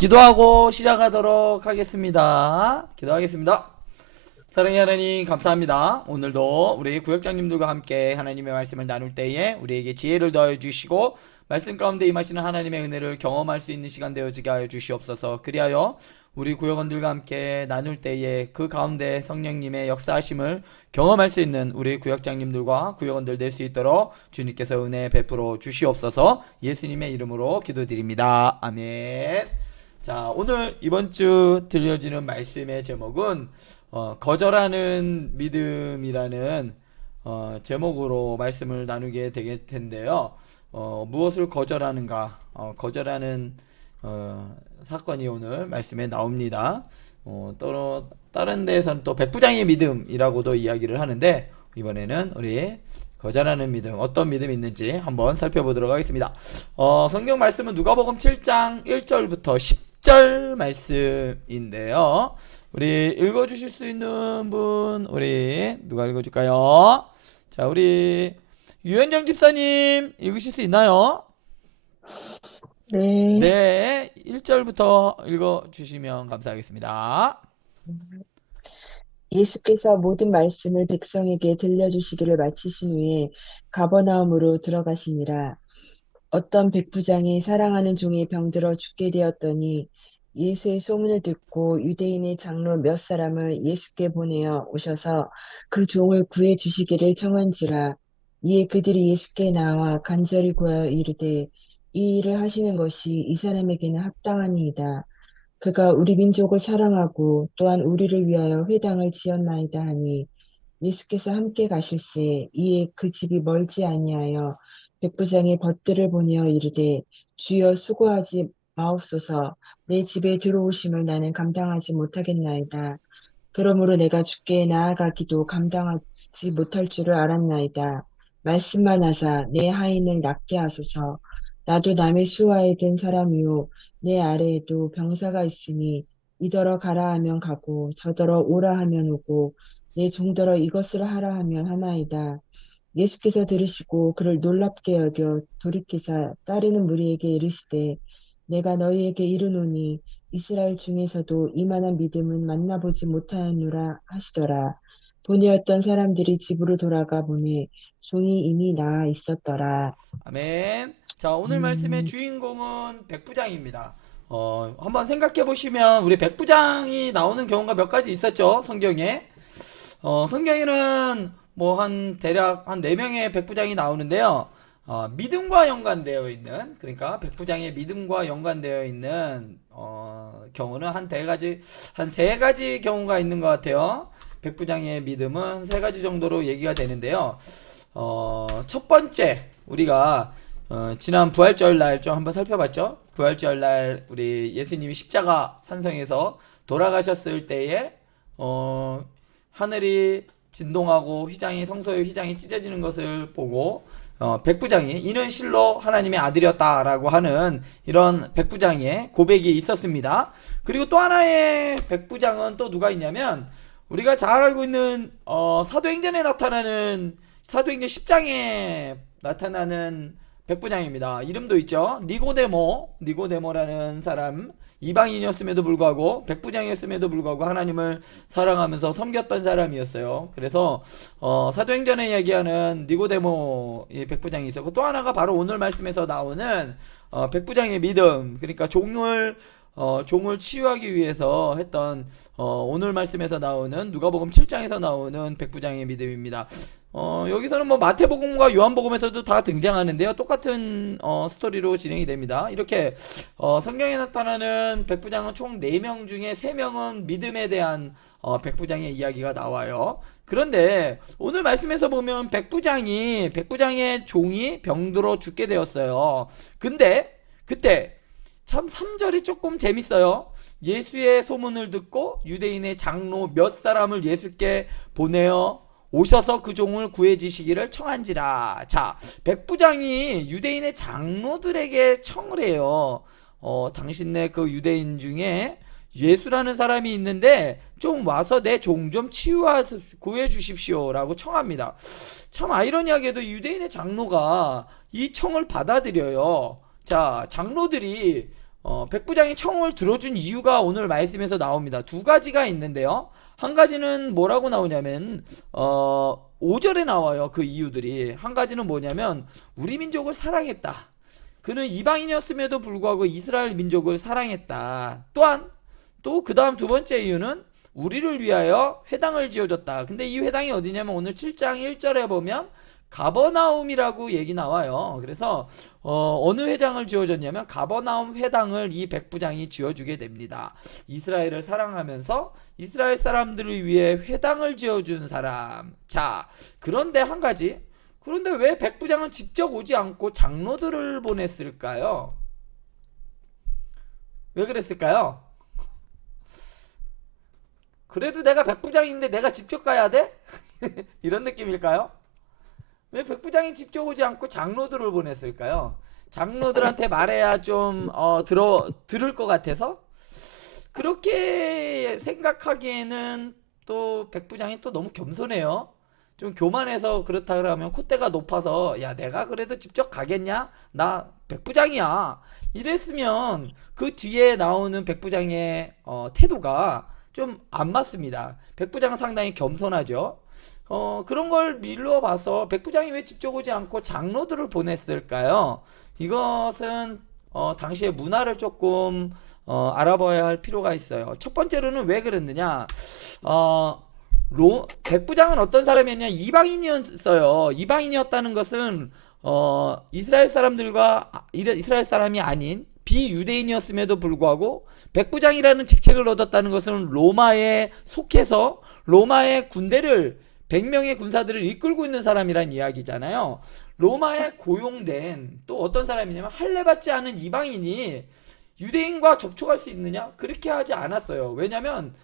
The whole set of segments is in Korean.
기도하고 시작하도록 하겠습니다. 기도하겠습니다. 사랑의 하나님 감사합니다. 오늘도 우리 구역장님들과 함께 하나님의 말씀을 나눌 때에 우리에게 지혜를 더해 주시고 말씀 가운데 임하시는 하나님의 은혜를 경험할 수 있는 시간 되어지게 하여 주시옵소서. 그리하여 우리 구역원들과 함께 나눌 때에 그 가운데 성령님의 역사하심을 경험할 수 있는 우리 구역장님들과 구역원들 될 수 있도록 주님께서 은혜 베풀어 주시옵소서. 예수님의 이름으로 기도드립니다. 아멘. 자, 오늘 이번 주 들려지는 말씀의 제목은 거절하는 믿음이라는 제목으로 말씀을 나누게 될 텐데요. 무엇을 거절하는가? 거절하는 사건이 오늘 말씀에 나옵니다. 또 다른 데에서는 또 백부장의 믿음이라고도 이야기를 하는데, 이번에는 우리 거절하는 믿음, 어떤 믿음이 있는지 한번 살펴보도록 하겠습니다. 성경 말씀은 누가복음 7장 1절부터 10절 말씀인데요. 우리 읽어주실 수 있는 분, 우리 누가 읽어줄까요? 자, 우리 유현정 집사님 읽으실 수 있나요? 네. 네, 1절부터 읽어주시면 감사하겠습니다. 예수께서 모든 말씀을 백성에게 들려주시기를 마치신 후에 가버나움으로 들어가시니라. 어떤 백부장이 사랑하는 종이 병들어 죽게 되었더니 예수의 소문을 듣고 유대인의 장로 몇 사람을 예수께 보내어 오셔서 그 종을 구해 주시기를 청한지라. 이에 그들이 예수께 나와 간절히 구하여 이르되 이 일을 하시는 것이 이 사람에게는 합당하니이다. 그가 우리 민족을 사랑하고 또한 우리를 위하여 회당을 지었나이다 하니 예수께서 함께 가실새 이에 그 집이 멀지 아니하여 백부장이 벗들을 보내어 이르되 주여 수고하지 마옵소서. 내 집에 들어오심을 나는 감당하지 못하겠나이다. 그러므로 내가 주께 나아가기도 감당하지 못할 줄을 알았나이다. 말씀만 하사 내 하인을 낫게 하소서. 나도 남의 수하에 든 사람이요 내 아래에도 병사가 있으니 이더러 가라 하면 가고 저더러 오라 하면 오고 내 종더러 이것을 하라 하면 하나이다. 예수께서 들으시고 그를 놀랍게 여겨 돌이키사 따르는 무리에게 이르시되 내가 너희에게 이르노니 이스라엘 중에서도 이만한 믿음은 만나보지 못하였노라 하시더라. 본이었던 사람들이 집으로 돌아가 보니 종이 이미 나아 있었더라. 아멘. 자, 오늘 말씀의 음, 주인공은 백부장입니다. 한번 생각해 보시면 우리 백부장이 나오는 경우가 몇 가지 있었죠, 성경에. 성경에는 뭐 한 대략 한 4명의 백부장이 나오는데요. 믿음과 연관되어 있는, 그러니까 백부장의 믿음과 연관되어 있는 경우는 한 세 가지 경우가 있는 것 같아요. 백부장의 믿음은 세 가지 정도로 얘기가 되는데요. 첫 번째, 우리가 지난 부활절 날 좀 한번 살펴봤죠. 부활절 날 우리 예수님이 십자가 산성에서 돌아가셨을 때에 하늘이 진동하고 성소의 휘장이 찢어지는 것을 보고 백부장이 이는 실로 하나님의 아들이었다라고 하는 이런 백부장의 고백이 있었습니다. 그리고 또 하나의 백부장은 또 누가 있냐면, 우리가 잘 알고 있는 사도행전 10장에 나타나는 백부장입니다. 이름도 있죠. 니고데모라는 사람, 이방인이었음에도 불구하고 백부장이었음에도 불구하고 하나님을 사랑하면서 섬겼던 사람이었어요. 그래서 사도행전에 얘기하는 니고데모 백부장이 있었고, 또 하나가 바로 오늘 말씀에서 나오는 백부장의 믿음, 그러니까 종을 치유하기 위해서 했던 오늘 말씀에서 나오는 누가복음 7장에서 나오는 백부장의 믿음입니다. 여기서는 뭐 마태복음과 요한복음에서도 다 등장하는데요. 똑같은 스토리로 진행이 됩니다. 이렇게 성경에 나타나는 백부장은 총 4명 중에 3명은 믿음에 대한 백부장의 이야기가 나와요. 그런데 오늘 말씀에서 보면 백부장의 종이 병들어 죽게 되었어요. 근데 그때 참 3절이 조금 재밌어요. 예수의 소문을 듣고 유대인의 장로 몇 사람을 예수께 보내어 오셔서 그 종을 구해 주시기를 청한지라. 자, 백부장이 유대인의 장로들에게 청을 해요. 당신네 그 유대인 중에 예수라는 사람이 있는데 좀 와서 내 종 좀 구해 주십시오라고 청합니다. 참 아이러니하게도 유대인의 장로가 이 청을 받아들여요. 자, 장로들이 백부장이 청을 들어준 이유가 오늘 말씀에서 나옵니다. 두 가지가 있는데요. 한 가지는 뭐라고 나오냐면 5절에 나와요. 그 이유들이. 한 가지는 뭐냐면 우리 민족을 사랑했다. 그는 이방인이었음에도 불구하고 이스라엘 민족을 사랑했다. 또한 또 그 다음 두 번째 이유는 우리를 위하여 회당을 지어줬다. 근데 이 회당이 어디냐면 오늘 7장 1절에 보면 가버나움이라고 얘기 나와요. 그래서 어느 회당을 지어줬냐면 가버나움 회당을 이 백부장이 지어주게 됩니다. 이스라엘을 사랑하면서 이스라엘 사람들을 위해 회당을 지어준 사람. 자, 그런데 한 가지. 그런데 왜 백부장은 직접 오지 않고 장로들을 보냈을까요? 왜 그랬을까요? 그래도 내가 백부장인데 내가 직접 가야 돼? 이런 느낌일까요? 왜 백부장이 직접 오지 않고 장로들을 보냈을까요? 장로들한테 말해야 좀 들을 것 같아서 그렇게 생각하기에는 또 백부장이 또 너무 겸손해요. 좀 교만해서 그렇다 그러면 콧대가 높아서 야 내가 그래도 직접 가겠냐? 나 백부장이야. 이랬으면 그 뒤에 나오는 백부장의 태도가 좀 안 맞습니다. 백부장은 상당히 겸손하죠. 그런 걸 미루어 봐서 백부장이 왜 직접 오지 않고 장로들을 보냈을까요? 이것은 당시의 문화를 조금 알아봐야 할 필요가 있어요. 첫 번째로는 왜 그랬느냐? 백부장은 어떤 사람이었냐? 이방인이었어요. 이방인이었다는 것은 이스라엘 사람들과 이스라엘 사람이 아닌 비유대인이었음에도 불구하고 백부장이라는 직책을 얻었다는 것은 로마에 속해서 로마의 군대를 100명의 군사들을 이끌고 있는 사람이란 이야기잖아요. 로마에 고용된 또 어떤 사람이냐면 할례받지 않은 이방인이 유대인과 접촉할 수 있느냐? 그렇게 하지 않았어요. 왜냐하면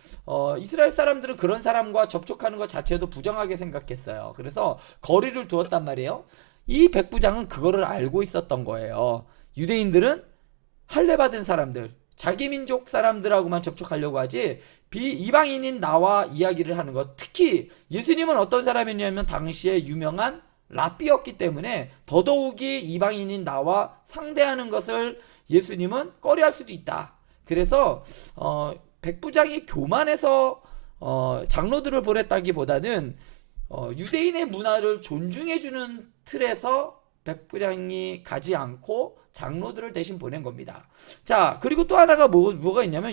이스라엘 사람들은 그런 사람과 접촉하는 것 자체도 부정하게 생각했어요. 그래서 거리를 두었단 말이에요. 이 백부장은 그거를 알고 있었던 거예요. 유대인들은 할례받은 사람들, 자기 민족 사람들하고만 접촉하려고 하지 이방인인 나와 이야기를 하는 것. 특히 예수님은 어떤 사람이냐면 당시에 유명한 랍비였기 때문에 더더욱이 이방인인 나와 상대하는 것을 예수님은 꺼려할 수도 있다. 그래서 백부장이 교만해서 장로들을 보냈다기보다는 유대인의 문화를 존중해주는 틀에서 백부장이 가지 않고 장로들을 대신 보낸 겁니다. 자, 그리고 또 하나가 뭐가 있냐면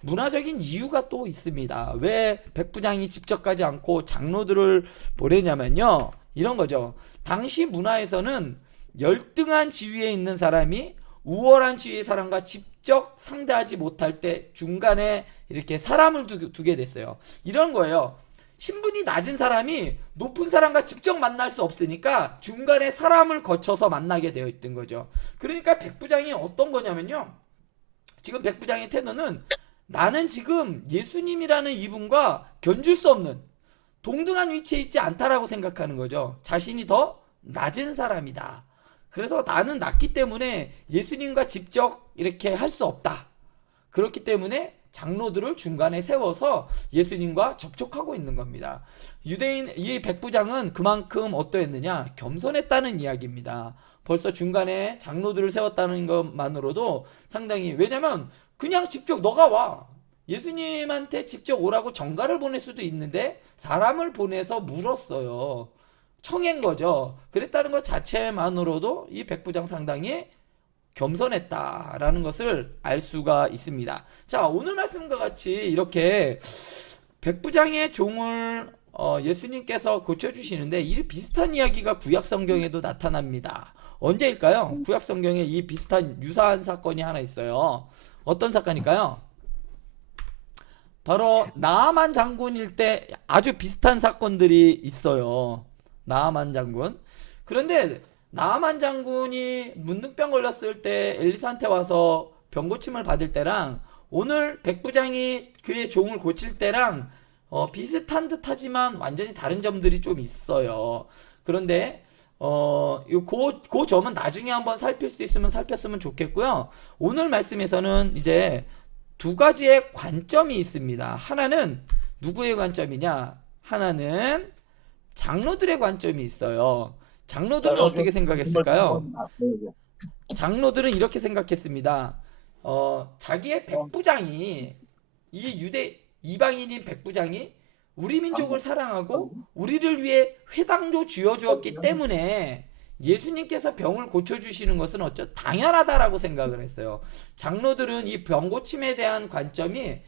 문화적인 이유가 또 있습니다. 왜 백부장이 직접 가지 않고 장로들을 보내냐면요. 이런 거죠. 당시 문화에서는 열등한 지위에 있는 사람이 우월한 지위의 사람과 직접 상대하지 못할 때 중간에 이렇게 사람을 두게 됐어요. 이런 거예요. 신분이 낮은 사람이 높은 사람과 직접 만날 수 없으니까 중간에 사람을 거쳐서 만나게 되어 있던 거죠. 그러니까 백부장이 어떤 거냐면요. 지금 백부장의 태도는 나는 지금 예수님이라는 이분과 견줄 수 없는 동등한 위치에 있지 않다라고 생각하는 거죠. 자신이 더 낮은 사람이다. 그래서 나는 낮기 때문에 예수님과 직접 이렇게 할 수 없다. 그렇기 때문에 장로들을 중간에 세워서 예수님과 접촉하고 있는 겁니다. 유대인 이 백부장은 그만큼 어떠했느냐? 겸손했다는 이야기입니다. 벌써 중간에 장로들을 세웠다는 것만으로도 상당히, 왜냐면 그냥 직접 너가 와. 예수님한테 직접 오라고 전가를 보낼 수도 있는데 사람을 보내서 물었어요. 청한 거죠. 그랬다는 것 자체만으로도 이 백부장 상당히 겸손했다라는 것을 알 수가 있습니다. 자, 오늘 말씀과 같이 이렇게 백부장의 종을 예수님께서 고쳐주시는데 이 비슷한 이야기가 구약 성경에도 나타납니다. 언제일까요? 구약 성경에 이 비슷한 유사한 사건이 하나 있어요. 어떤 사건일까요? 바로 나아만 장군일 때 아주 비슷한 사건들이 있어요. 나아만 장군. 그런데 나아만 장군이 문둥병 걸렸을 때 엘리사한테 와서 병고침을 받을 때랑 오늘 백부장이 그의 종을 고칠 때랑 비슷한 듯하지만 완전히 다른 점들이 좀 있어요. 그런데 그 점은 나중에 한번 살필 수 있으면 살폈으면 좋겠고요. 오늘 말씀에서는 이제 두 가지의 관점이 있습니다. 하나는 누구의 관점이냐? 하나는 장로들의 관점이 있어요. 장로들은 어떻게 생각했을까요? 장로들은 이렇게 생각했습니다. 자기의 백부장이 이 유대 이방인인 백부장이 우리 민족을 사랑하고 우리를 위해 회당도 쥐어주었기 때문에 예수님께서 병을 고쳐주시는 것은 어쩌 당연하다라고 생각을 했어요. 장로들은 이 병 고침에 대한 관점이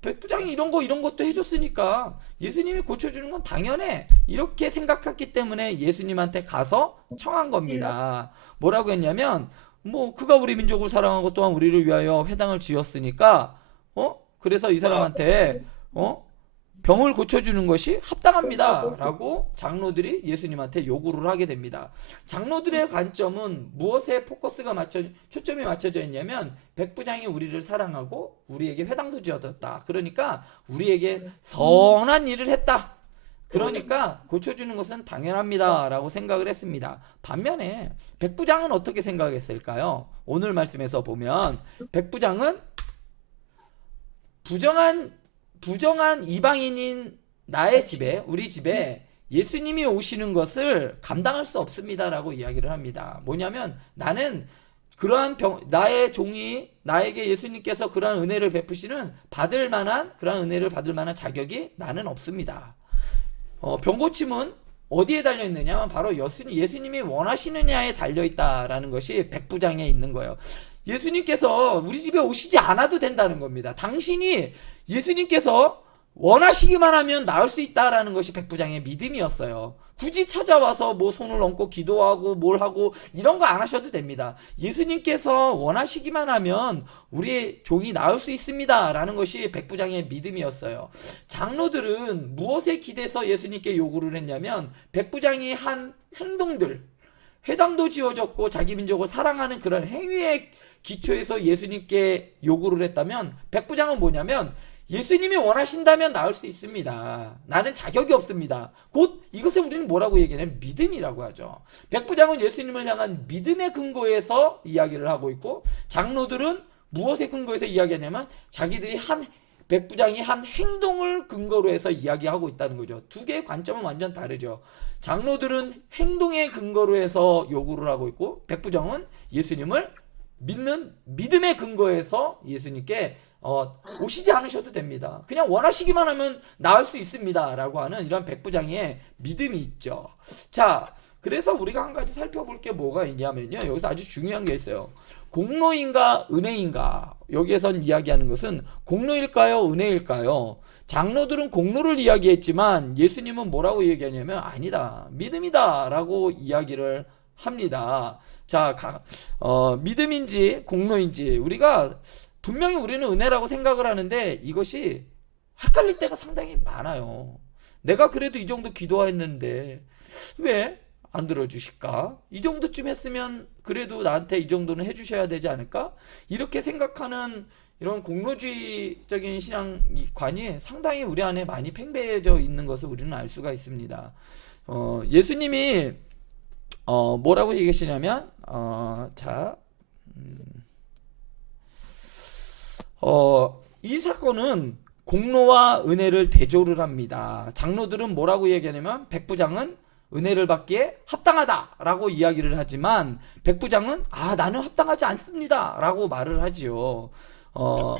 백부장이 이런 것도 해줬으니까 예수님이 고쳐주는 건 당연해 이렇게 생각했기 때문에 예수님한테 가서 청한 겁니다. 뭐라고 했냐면 뭐 그가 우리 민족을 사랑하고 또한 우리를 위하여 회당을 지었으니까 그래서 이 사람한테 병을 고쳐주는 것이 합당합니다 라고 장로들이 예수님한테 요구를 하게 됩니다. 장로들의 관점은 무엇에 초점이 맞춰져 있냐면 백부장이 우리를 사랑하고 우리에게 회당도 지어줬다. 그러니까 우리에게 선한 일을 했다. 그러니까 고쳐주는 것은 당연합니다 라고 생각을 했습니다. 반면에 백부장은 어떻게 생각했을까요? 오늘 말씀에서 보면 백부장은 부정한 이방인인 나의 집에 우리 집에 예수님이 오시는 것을 감당할 수 없습니다라고 이야기를 합니다. 뭐냐면 나는 그러한 나의 종이 나에게 예수님께서 그러한 은혜를 베푸시는 그러한 은혜를 받을 만한 자격이 나는 없습니다. 병고침은 어디에 달려 있느냐? 바로 예수님이 원하시느냐에 달려 있다라는 것이 백부장에 있는 거예요. 예수님께서 우리 집에 오시지 않아도 된다는 겁니다. 당신이 예수님께서 원하시기만 하면 나을 수 있다라는 것이 백부장의 믿음이었어요. 굳이 찾아와서 뭐 손을 얹고 기도하고 뭘 하고 이런 거 안 하셔도 됩니다. 예수님께서 원하시기만 하면 우리의 종이 나을 수 있습니다 라는 것이 백부장의 믿음이었어요. 장로들은 무엇에 기대서 예수님께 요구를 했냐면 백부장이 한 행동들, 회당도 지어졌고 자기 민족을 사랑하는 그런 행위에 기초에서 예수님께 요구를 했다면 백부장은 뭐냐면 예수님이 원하신다면 나을 수 있습니다. 나는 자격이 없습니다. 곧 이것을 우리는 뭐라고 얘기하냐면 믿음이라고 하죠. 백부장은 예수님을 향한 믿음의 근거에서 이야기를 하고 있고 장로들은 무엇의 근거에서 이야기하냐면 백부장이 한 행동을 근거로 해서 이야기하고 있다는 거죠. 두 개의 관점은 완전 다르죠. 장로들은 행동의 근거로 해서 요구를 하고 있고 백부장은 예수님을 믿는 믿음의 근거에서 예수님께 오시지 않으셔도 됩니다. 그냥 원하시기만 하면 나을 수 있습니다 라고 하는 이런 백부장의 믿음이 있죠. 자, 그래서 우리가 한 가지 살펴볼 게 뭐가 있냐면요, 여기서 아주 중요한 게 있어요. 공로인가 은혜인가, 여기에선 이야기하는 것은 공로일까요 은혜일까요? 장로들은 공로를 이야기했지만 예수님은 뭐라고 얘기하냐면 아니다, 믿음이다 라고 이야기를 합니다. 자, 믿음인지 공로인지 우리가 분명히 우리는 은혜라고 생각을 하는데 이것이 헷갈릴 때가 상당히 많아요. 내가 그래도 이 정도 기도했는데 왜 안 들어주실까? 이 정도쯤 했으면 그래도 나한테 이 정도는 해주셔야 되지 않을까? 이렇게 생각하는 이런 공로주의적인 신앙관이 상당히 우리 안에 많이 팽배해져 있는 것을 우리는 알 수가 있습니다. 예수님이 뭐라고 얘기하시냐면 이 사건은 공로와 은혜를 대조를 합니다. 장로들은 뭐라고 얘기하냐면 백부장은 은혜를 받기에 합당하다라고 이야기를 하지만 백부장은 나는 합당하지 않습니다라고 말을 하지요.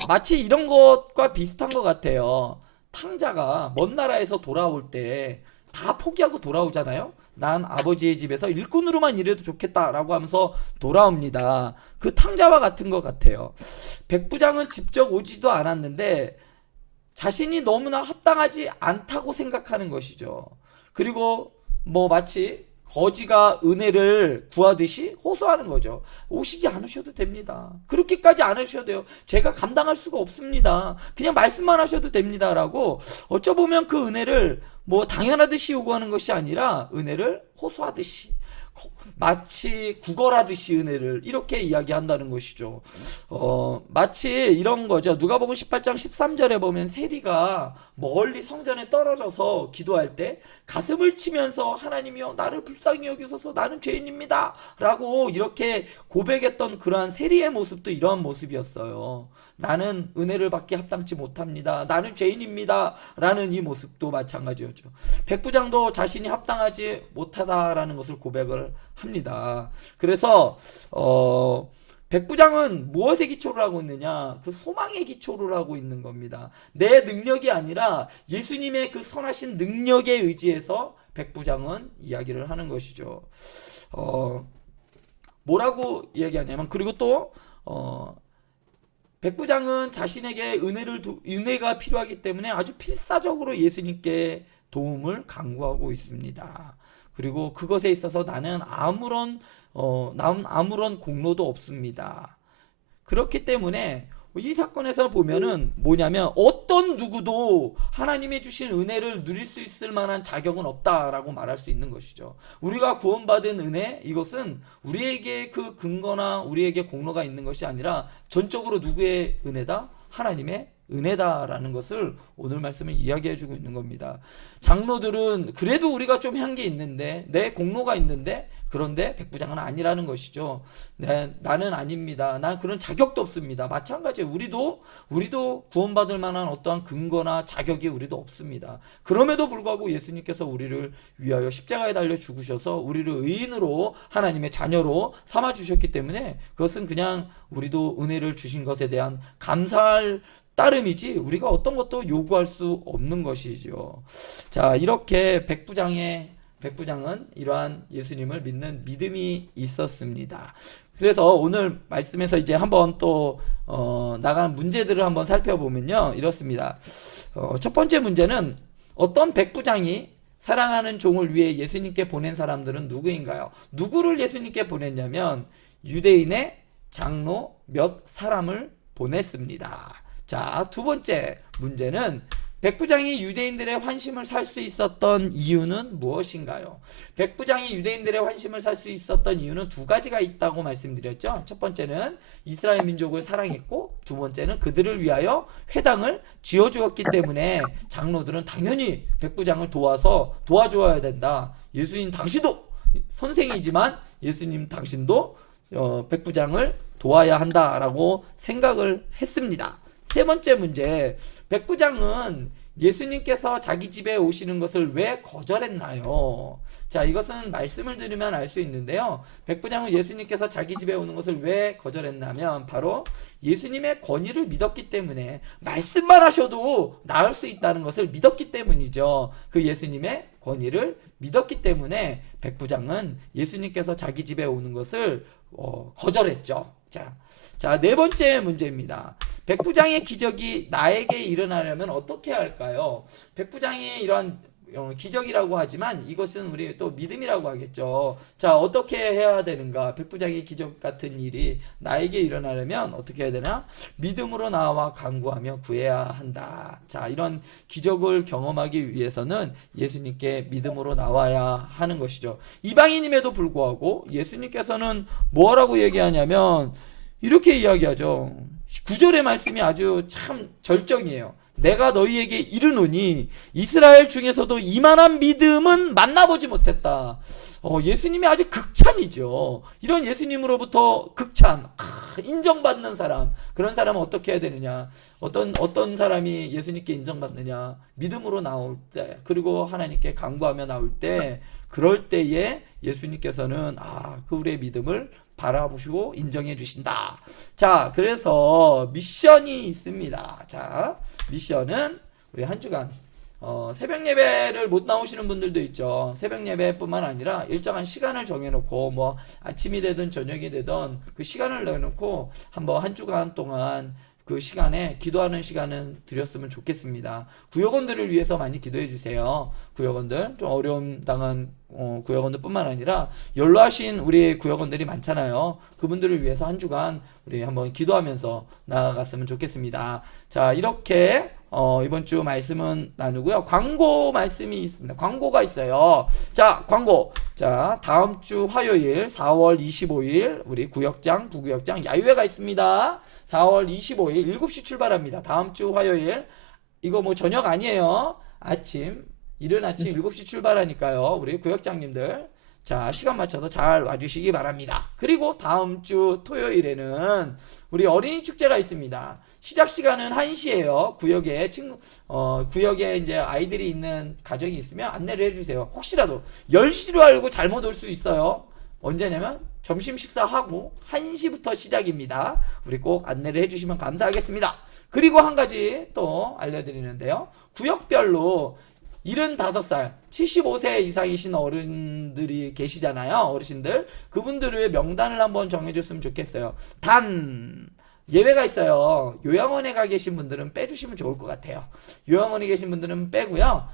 마치 이런 것과 비슷한 것 같아요. 탕자가 먼 나라에서 돌아올 때 다 포기하고 돌아오잖아요. 난 아버지의 집에서 일꾼으로만 일해도 좋겠다라고 하면서 돌아옵니다. 그 탕자와 같은 것 같아요. 백부장은 직접 오지도 않았는데 자신이 너무나 합당하지 않다고 생각하는 것이죠. 그리고 뭐 마치 거지가 은혜를 구하듯이 호소하는 거죠. 오시지 않으셔도 됩니다. 그렇게까지 안 하셔도 돼요. 제가 감당할 수가 없습니다. 그냥 말씀만 하셔도 됩니다 라고 어쩌보면 그 은혜를 뭐 당연하듯이 요구하는 것이 아니라 은혜를 호소하듯이 마치 구걸하듯이 은혜를 이렇게 이야기한다는 것이죠. 마치 이런 거죠. 누가복음 18장 13절에 보면 세리가 멀리 성전에 떨어져서 기도할 때 가슴을 치면서 하나님이여 나를 불쌍히 여기소서 나는 죄인입니다 라고 이렇게 고백했던 그러한 세리의 모습도 이러한 모습이었어요. 나는 은혜를 받기 합당치 못합니다. 나는 죄인입니다 라는 이 모습도 마찬가지였죠. 백부장도 자신이 합당하지 못하다라는 것을 고백을 합니다. 그래서 백부장은 무엇의 기초를 하고 있느냐? 그 소망의 기초를 하고 있는 겁니다. 내 능력이 아니라 예수님의 그 선하신 능력에 의지해서 백부장은 이야기를 하는 것이죠. 뭐라고 이야기하냐면, 그리고 또 백부장은 자신에게 은혜가 필요하기 때문에 아주 필사적으로 예수님께 도움을 간구하고 있습니다. 그리고 그것에 있어서 나는 아무런 공로도 없습니다. 그렇기 때문에 이 사건에서 보면은 뭐냐면, 어떤 누구도 하나님이 주신 은혜를 누릴 수 있을 만한 자격은 없다라고 말할 수 있는 것이죠. 우리가 구원받은 은혜, 이것은 우리에게 그 근거나 우리에게 공로가 있는 것이 아니라 전적으로 누구의 은혜다? 하나님의 은혜다라는 것을 오늘 말씀을 이야기해 주고 있는 겁니다. 장로들은 그래도 우리가 좀 한 게 있는데, 내 공로가 있는데, 그런데 백부장은 아니라는 것이죠. 나는 아닙니다. 난 그런 자격도 없습니다. 마찬가지예요. 우리도 구원받을 만한 어떠한 근거나 자격이 우리도 없습니다. 그럼에도 불구하고 예수님께서 우리를 위하여 십자가에 달려 죽으셔서 우리를 의인으로 하나님의 자녀로 삼아 주셨기 때문에, 그것은 그냥 우리도 은혜를 주신 것에 대한 감사할 따름이지 우리가 어떤 것도 요구할 수 없는 것이죠. 자, 이렇게 백부장은 이러한 예수님을 믿는 믿음이 있었습니다. 그래서 오늘 말씀에서 이제 한번 또 나간 문제들을 한번 살펴보면요, 이렇습니다. 첫 번째 문제는, 어떤 백부장이 사랑하는 종을 위해 예수님께 보낸 사람들은 누구인가요? 누구를 예수님께 보냈냐면 유대인의 장로 몇 사람을 보냈습니다. 자, 두 번째 문제는, 백부장이 유대인들의 환심을 살 수 있었던 이유는 무엇인가요? 백부장이 유대인들의 환심을 살 수 있었던 이유는 두 가지가 있다고 말씀드렸죠. 첫 번째는 이스라엘 민족을 사랑했고, 두 번째는 그들을 위하여 회당을 지어주었기 때문에 장로들은 당연히 백부장을 도와줘야 된다. 예수님 당신도 선생이지만 예수님 당신도 백부장을 도와야 한다라고 생각을 했습니다. 세 번째 문제, 백부장은 예수님께서 자기 집에 오시는 것을 왜 거절했나요? 자, 이것은 말씀을 들으면 알 수 있는데요. 백부장은 예수님께서 자기 집에 오는 것을 왜 거절했냐면, 바로 예수님의 권위를 믿었기 때문에, 말씀만 하셔도 나을 수 있다는 것을 믿었기 때문이죠. 그 예수님의 권위를 믿었기 때문에 백부장은 예수님께서 자기 집에 오는 것을 거절했죠. 자, 네 번째 문제입니다. 백부장의 기적이 나에게 일어나려면 어떻게 할까요? 백부장의 이런 기적이라고 하지만 이것은 우리 또 믿음이라고 하겠죠. 자, 어떻게 해야 되는가? 백부장의 기적 같은 일이 나에게 일어나려면 어떻게 해야 되나? 믿음으로 나와 간구하며 구해야 한다. 자, 이런 기적을 경험하기 위해서는 예수님께 믿음으로 나와야 하는 것이죠. 이방인임에도 불구하고 예수님께서는 뭐라고 얘기하냐면 이렇게 이야기하죠. 9절의 말씀이 아주 참 절정이에요. 내가 너희에게 이르노니 이스라엘 중에서도 이만한 믿음은 만나보지 못했다. 예수님이 아주 극찬이죠. 이런 예수님으로부터 극찬, 인정받는 사람, 그런 사람은 어떻게 해야 되느냐? 어떤 사람이 예수님께 인정받느냐? 믿음으로 나올 때, 그리고 하나님께 간구하며 나올 때, 그럴 때에 예수님께서는 그 우리의 믿음을 바라보시고 인정해 주신다. 자, 그래서 미션이 있습니다. 자, 미션은 우리 한 주간 새벽 예배를 못 나오시는 분들도 있죠. 새벽 예배뿐만 아니라 일정한 시간을 정해놓고, 뭐 아침이 되든 저녁이 되든 그 시간을 내놓고 한번 한 주간 동안 그 시간에 기도하는 시간은 드렸으면 좋겠습니다. 구역원들을 위해서 많이 기도해 주세요. 구역원들, 좀 어려움 당한 구역원들 뿐만 아니라 연로하신 우리 구역원들이 많잖아요. 그분들을 위해서 한 주간 우리 한번 기도하면서 나아갔으면 좋겠습니다. 자, 이렇게 이번 주 말씀은 나누고요. 광고 말씀이 있습니다. 광고가 있어요. 자, 광고. 자, 다음 주 화요일 4월 25일 우리 구역장, 부구역장 야유회가 있습니다. 4월 25일 7시 출발합니다. 다음 주 화요일. 이거 뭐 저녁 아니에요. 이른 아침 7시 출발하니까요. 우리 구역장님들, 자, 시간 맞춰서 잘 와주시기 바랍니다. 그리고 다음 주 토요일에는 우리 어린이 축제가 있습니다. 시작 시간은 1시예요. 구역에 이제 아이들이 있는 가정이 있으면 안내를 해주세요. 혹시라도 10시로 알고 잘못 올 수 있어요. 언제냐면 점심 식사하고 1시부터 시작입니다. 우리 꼭 안내를 해주시면 감사하겠습니다. 그리고 한 가지 또 알려드리는데요. 구역별로 75살, 75세 이상이신 어른들이 계시잖아요. 어르신들. 그분들의 명단을 한번 정해줬으면 좋겠어요. 단, 예외가 있어요. 요양원에 가 계신 분들은 빼주시면 좋을 것 같아요. 요양원에 계신 분들은 빼고요.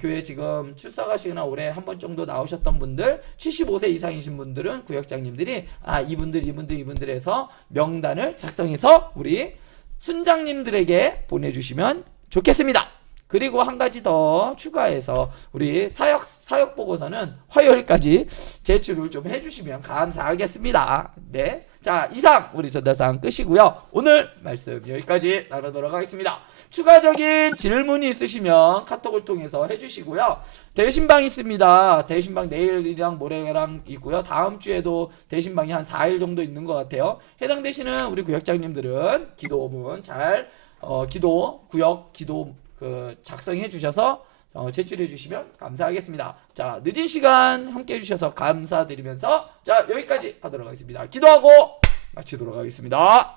교회 지금 출석하시거나 올해 한 번 정도 나오셨던 분들, 75세 이상이신 분들은 구역장님들이 이분들 해서 명단을 작성해서 우리 순장님들에게 보내주시면 좋겠습니다. 그리고 한 가지 더 추가해서 우리 사역 보고서는 화요일까지 제출을 좀 해주시면 감사하겠습니다. 네. 자, 이상 우리 전달사항 끝이고요. 오늘 말씀 여기까지 나누도록 하겠습니다. 추가적인 질문이 있으시면 카톡을 통해서 해주시고요. 대신방 있습니다. 대신방 내일이랑 모레랑 있고요. 다음 주에도 대신방이 한 4일 정도 있는 것 같아요. 해당되시는 우리 구역장님들은 기도문 잘 구역 기도 작성해 주셔서 제출해 주시면 감사하겠습니다. 자, 늦은 시간 함께 해주셔서 감사드리면서 자, 여기까지 하도록 하겠습니다. 기도하고 마치도록 하겠습니다.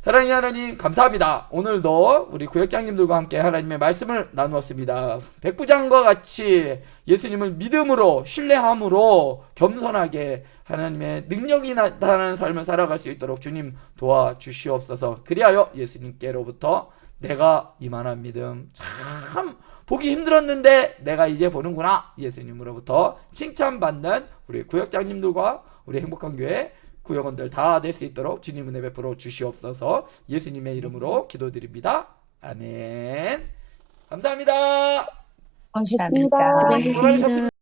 사랑의 하나님 감사합니다. 오늘도 우리 구역장님들과 함께 하나님의 말씀을 나누었습니다. 백부장과 같이 예수님을 믿음으로 신뢰함으로 겸손하게 하나님의 능력이 나타나는 삶을 살아갈 수 있도록 주님 도와주시옵소서. 그리하여 예수님께로부터 내가 이만한 믿음 참 보기 힘들었는데 내가 이제 보는구나 예수님으로부터 칭찬받는 우리 구역장님들과 우리 행복한 교회 구역원들 다 될 수 있도록 주님 은혜 베풀어 주시옵소서. 예수님의 이름으로 기도드립니다. 아멘. 감사합니다. 고맙습니다. 감사합니다. 수고하셨습니다.